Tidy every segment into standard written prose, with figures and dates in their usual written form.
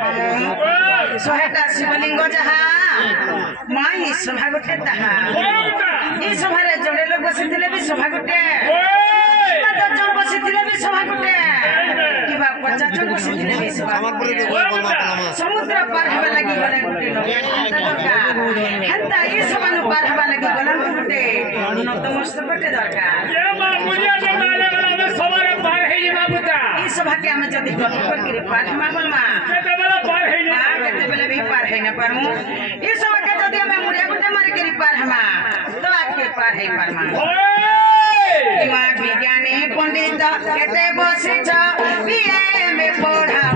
सोहेटा शिवलिंग जहा माई सभा गोटे ताहा ई सभारे जोड़े लोग बसिथिले भी सभा गोटे तो जन बसिथिले भी सभा गोटे किबा 50 जन बसिथिले भी सभा समुद्र पार हवा लगी गले गोटे लोग दरकार हंता ई सभानु पार हवा लगी गलन गोटे नतमस्तक गोटे दरकार ये बाबूजी जे माले वाला सवारे पार हे जी बाबूता ई सभा के हम जदी कर के पार हमा बोलमा केते बेला पार हे जी केते बेला भी पार है ना पारमु ई सभा के जदी हम मुड़िया गोटे मार के पार हमा तो आके पार है पारमा दिमाग विज्ञानी पंडित केते बसी छ बीए में पढ़ा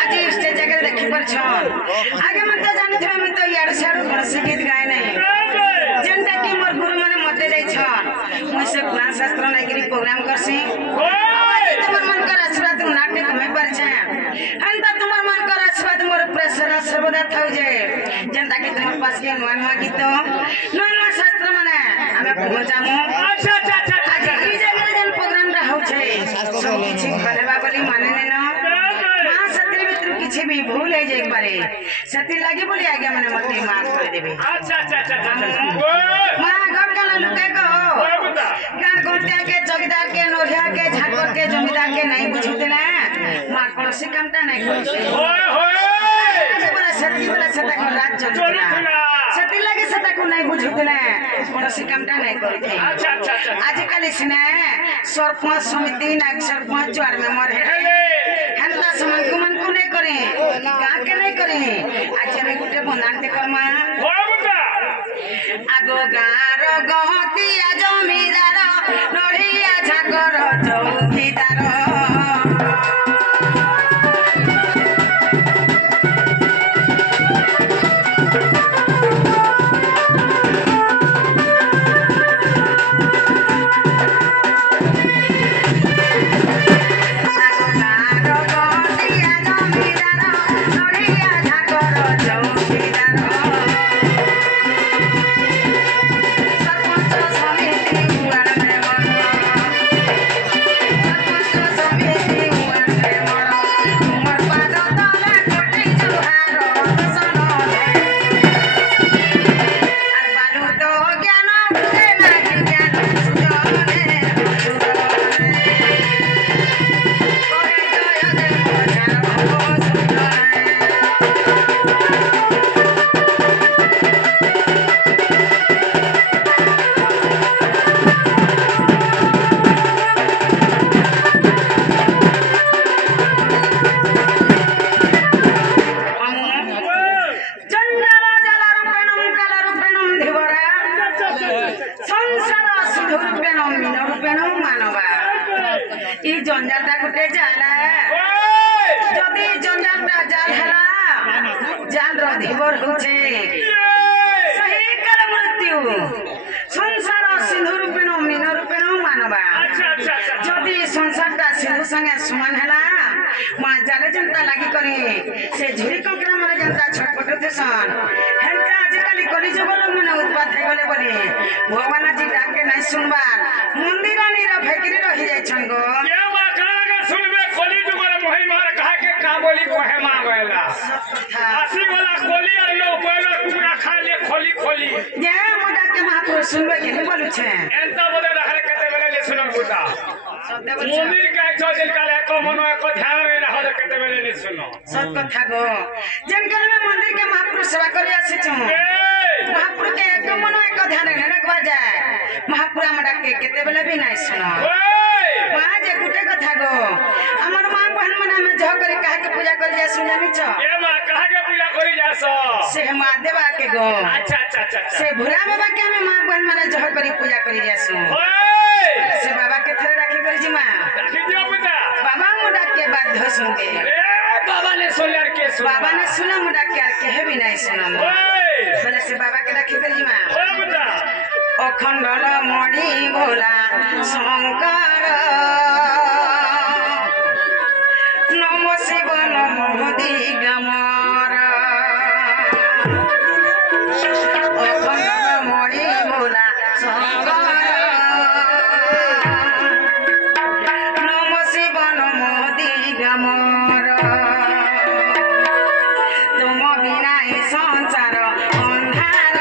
बहुत आगे मत जाने थे मैं तो यार सारू कौन गीत गाए नहीं जनता की मोर गुरु माने मते जाई छ मैं से पुराण शास्त्र नागिरी प्रोग्राम करसी तुम्हार मन कर आशीर्वाद नाटक में पर छ अंत तुम्हार मन कर आशीर्वाद मोर प्रेसर सर्वदा थाउ जे जनता के तुम्हार पास के नवा गीत नवा शास्त्र माने हमें पहुंचामु अच्छा अच्छा अच्छा आज ई जगह जन प्रोग्राम रा हो छे सब किछि भलेबा बोली माने ने ना किसी भी भूल है एक बारे सती लगी बोली आगे मैंने मत माफ कर देबे अच्छा अच्छा अच्छा मां गट का लुके को गान गोत्या के जगदार के नोरिया के झाकर के जमीदार के नहीं बुझते ना मां कौन सी कामटा नहीं करते ओए होए बोला सती को रात चलते सती लगे सता को नहीं बुझते ना कौन सी कामटा नहीं करते अच्छा अच्छा अच्छा आजकल इसने सरपंच समिति नायक सरपंच ज्वार में मर है हल्ला समन को नहीं करे का के नहीं करे आज रे गुटे बंदान ते करमा आगो गार गहतिया जमीदार नरिया झाकर चौकीदार जंजालटा गुटे जाला जदि जंजालटा जाल हला जाल रो धीबर होछे सही कर मृत्यु संसार सिंधु रूपेण मीन रूपेण मानवा जदि संसारटा सिंधु संगे समान हला मा जाले जनता लागी करे से झुरी कंकरा माने जनता छटपट देसन हेनका आजकल कली जुगल मने उत्पात हे गले बोली भगवान जी डाके नहीं सुनबार मंदिर नीरा फेकरी रही जाय छन गो सुनबे कोली जुगल मोहि मार कहा के का बोली कोहे मांगेला आसी वाला कोली और लो बोलो टुकड़ा खा ले खोली खोली ये मोटा के महापुरुष सुनबे के नहीं बोलु छे एंता बोले रहले केते बेले ले सुनन बुता मंदिर के छ दिन काले को मनो को ध्यान रे ना हो केते बेले ले सुनो सब कथा गो जनकल में मंदिर के महापुरुष सेवा करे आसी छु महापुरुष के एक मनो एक ध्यान रे रखवा जाए महापुरा मडा के केते बेले भी नहीं सुनो मां जे गुटे कथा गो हमर मां बहन मना में झ करी काहे के पूजा करी जा सुनानी छ ए मां काहे के पूजा करी जासो से मां देवा के गो अच्छा से भोला बाबा के हमें मां बहन मना झ करी पूजा करी जासु से बाबा के थरे राखी करी जी मां राखी दियो बेटा बाबा मुडा के बात ध सुन के ए बाबा ने सुन यार के सुन बाबा ने सुना मुडा के के भी नहीं सुना बोले से बाबा के राखी करी जी मां ओ बेटा अखंडल मणि भोला शंकर नम शिव नमो दिगमर अखंडल मणि भोला शंकर नम शिव नमो दिगमर तुम बिना संसार अंधार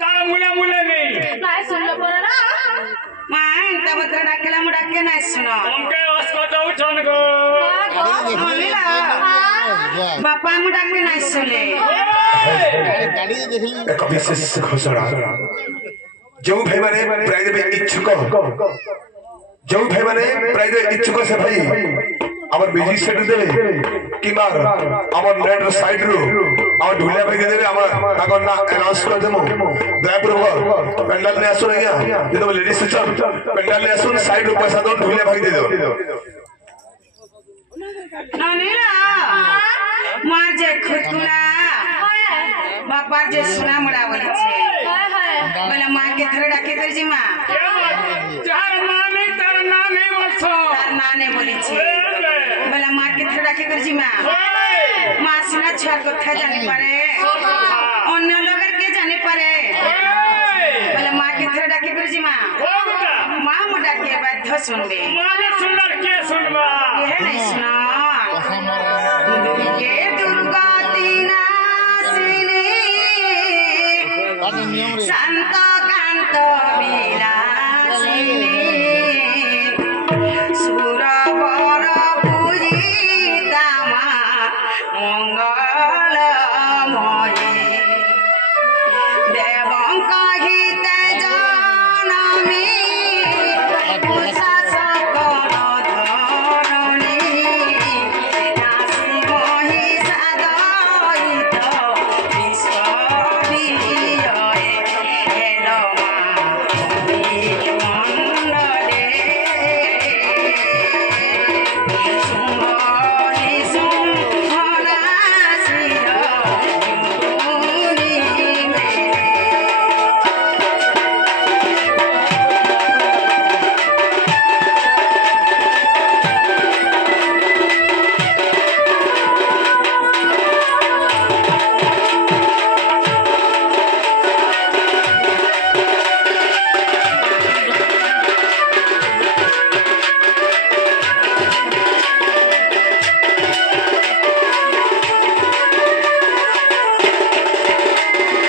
तार मुला मुले नहीं नाही सुनलं बरं ना माय तबत्र डाकेला मु डाके नाही सुनो हमके अस्पताल उठन गो मनीला बापा मु डाके नाही सुने एक विशेष घोषणा जो भाई माने प्राइज में इच्छुक जो भाई माने प्राइज इच्छुक से भाई আমার মিউজিক সেট দেবে কিংবা আমার নেট সাইড রু আমার ঢুলিয়া ভাই দেবে আমার তাকর না অ্যানাউন্স করে দেবো দয়াপূর্বক প্যান্ডাল নে আসুন আজ্ঞা যদি লেডিস সিস্টেম প্যান্ডাল নে আসুন সাইড রু পয়সা দন ঢুলিয়া ভাই দিয়ে দেবো ননীলা মার যে খুতুনা বাপা যে সোনা মুড়া বলেছে বলে মা কে ধরে ডাকে করছি মা तार नानी बसो তার নানে বলেছে বলে মা কে ধরে ডাকে করছি মা মা সিনা ছুয়ার কথা জানি পারে অন্য লোকের কে জানি পারে বলে মা কে ধরে ডাকে করছি মা মা মু ডাকে বাধ্য শুনবে माने सुंदर के सुनवा ये नहीं सुनो ये दुर्गति नाशिनी शांत कांत विलासिनी सुरवर